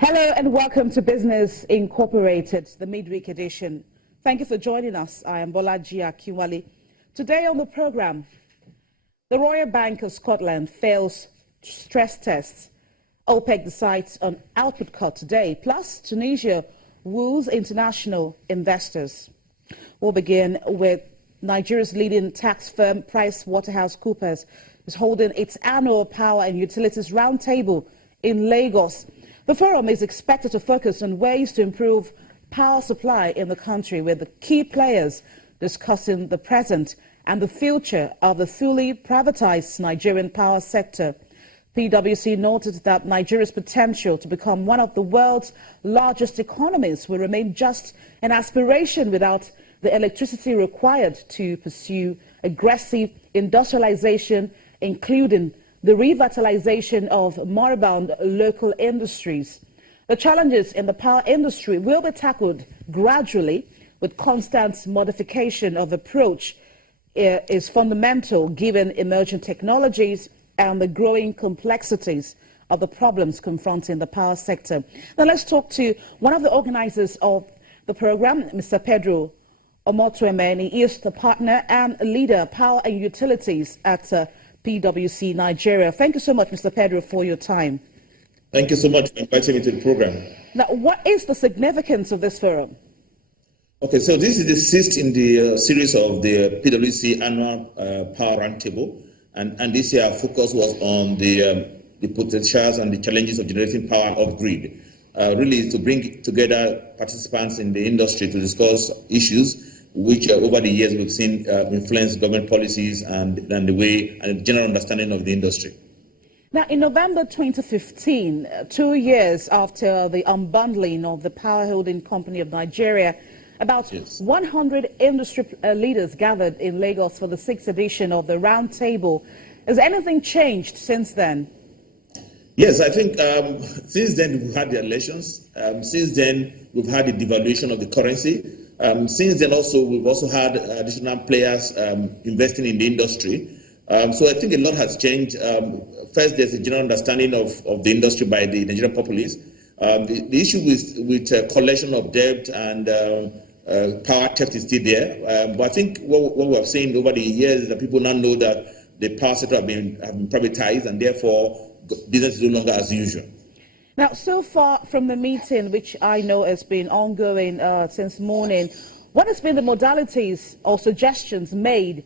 Hello and welcome to Business Incorporated, the midweek edition. Thank you for joining us. I am Bolaji Akinwale. Today on the program, the Royal Bank of Scotland fails stress tests. OPEC decides on output cut today. Plus, Tunisia woos international investors. We'll begin with Nigeria's leading tax firm, PricewaterhouseCoopers, is holding its annual Power and Utilities Roundtable in Lagos. The forum is expected to focus on ways to improve power supply in the country, with the key players discussing the present and the future of the fully privatized Nigerian power sector. PwC noted that Nigeria's potential to become one of the world's largest economies will remain just an aspiration without the electricity required to pursue aggressive industrialization, including the revitalization of moribund local industries. The challenges in the power industry will be tackled gradually, with constant modification of approach is fundamental given emerging technologies and the growing complexities of the problems confronting the power sector. Now let's talk to one of the organizers of the program, Mr. Pedro Omotuemeni. He is the partner and leader, Power and Utilities at PwC Nigeria. Thank you so much, Mr. Pedro, for your time. Thank you so much for inviting me to the program. Now, what is the significance of this forum? Okay, so this is the sixth in the series of the PwC annual Power Roundtable, and this year our focus was on the potentials and the challenges of generating power off grid. Really to bring together participants in the industry to discuss issues which over the years we've seen influence government policies and the way and general understanding of the industry. Now, in November 2015, 2 years after the unbundling of the Power Holding Company of Nigeria, about 100 industry leaders gathered in Lagos for the 6th edition of the Roundtable. Has anything changed since then? Yes, I think since then we've had the elections. Since then we've had the devaluation of the currency. Since then also we've also had additional players investing in the industry. So I think a lot has changed. First, there's a general understanding of the industry by the Nigerian populace. The issue with collection of debt and power theft is still there. But I think what we have seen over the years is that people now know that the power sector have been privatized, and therefore business is no longer as usual. Now, so far from the meeting, which I know has been ongoing since morning, what has been the modalities or suggestions made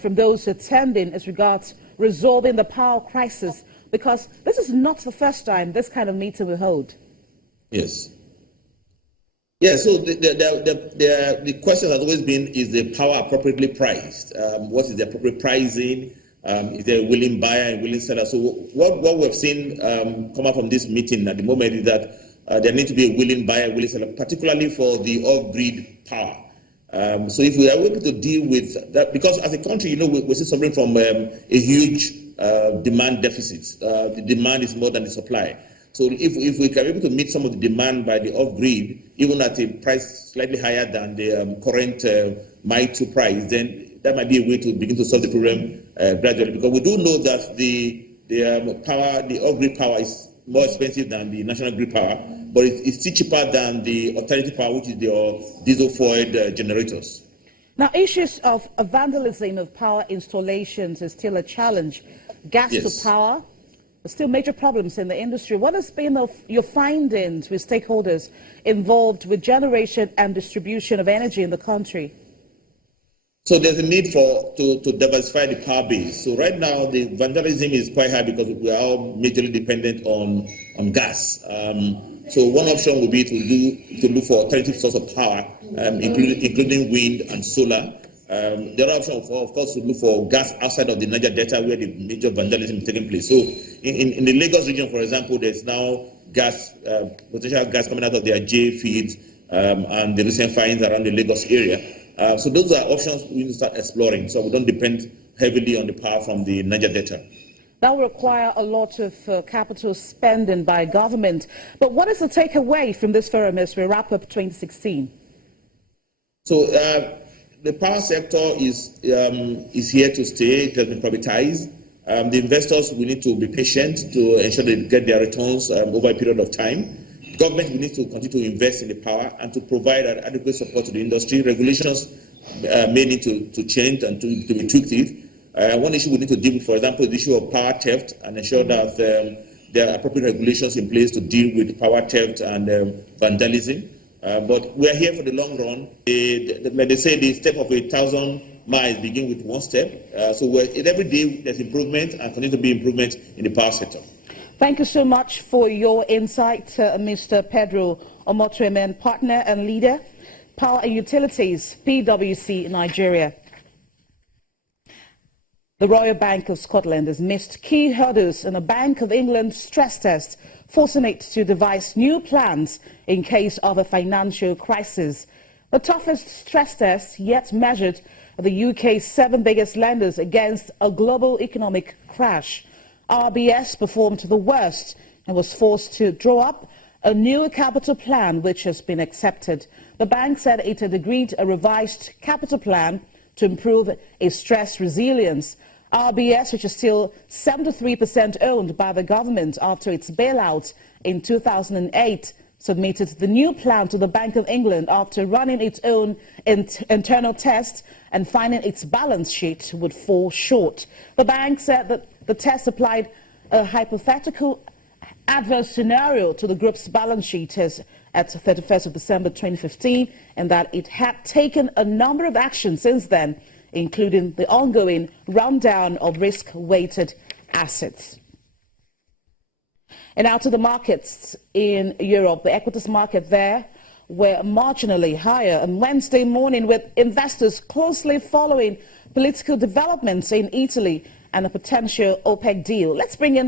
from those attending as regards resolving the power crisis? Because this is not the first time this kind of meeting will hold. Yes. Yeah, so the question has always been, is the power appropriately priced? What is the appropriate pricing? Is there a willing buyer and willing seller? So what we've seen come up from this meeting at the moment is that there needs to be a willing buyer, willing seller, particularly for the off-grid power. So if we are able to deal with that, because as a country, we're still suffering from a huge demand deficit. The demand is more than the supply. So if we can be able to meet some of the demand by the off-grid, even at a price slightly higher than the current MY2 price, then that might be a way to begin to solve the problem gradually. Because we do know that the off-grid power is more expensive than the national grid power, but it's still cheaper than the alternative power, which is the diesel-fueled generators. Now, issues of vandalism of power installations is still a challenge. Gas to power, there's still major problems in the industry. What has been your findings with stakeholders involved with generation and distribution of energy in the country? So there's a need to diversify the power base. So right now the vandalism is quite high because we are all majorly dependent on gas. So one option would be to look for alternative source of power, including wind and solar. The other option, of course, to look for gas outside of the Niger Delta, where the major vandalism is taking place. So in the Lagos region, for example, there's now potential gas coming out of the Ajay fields and the recent finds around the Lagos area. So those are options we need to start exploring, so we don't depend heavily on the power from the Niger Delta. That will require a lot of capital spending by government. But what is the takeaway from this forum as we wrap up 2016? So the power sector is here to stay. It has been privatized. The investors will need to be patient to ensure they get their returns over a period of time. Government will need to continue to invest in the power and to provide adequate support to the industry. Regulations may need to change and to be tweaked. One issue we need to deal with, for example, the issue of power theft, and ensure that there are appropriate regulations in place to deal with power theft and vandalism. But we are here for the long run. Like they say, the step of 1,000 miles begin with one step. So every day there's improvement and continue to be improvement in the power sector. Thank you so much for your insight, Mr. Pedro Omotuemen, partner and leader, Power and Utilities, PwC, Nigeria. The Royal Bank of Scotland has missed key hurdles in a Bank of England stress test, forcing it to devise new plans in case of a financial crisis. The toughest stress test yet measured the UK's 7 biggest lenders against a global economic crash. RBS performed the worst and was forced to draw up a new capital plan which has been accepted. The bank said it had agreed a revised capital plan to improve its stress resilience. RBS, which is still 73% owned by the government after its bailout in 2008, submitted the new plan to the Bank of England after running its own internal tests and finding its balance sheet would fall short. The bank said that the test applied a hypothetical adverse scenario to the group's balance sheet at 31st of December 2015, and that it had taken a number of actions since then, including the ongoing rundown of risk-weighted assets. And out to the markets in Europe, the equities market there were marginally higher on Wednesday morning, with investors closely following political developments in Italy and a potential OPEC deal. Let's bring in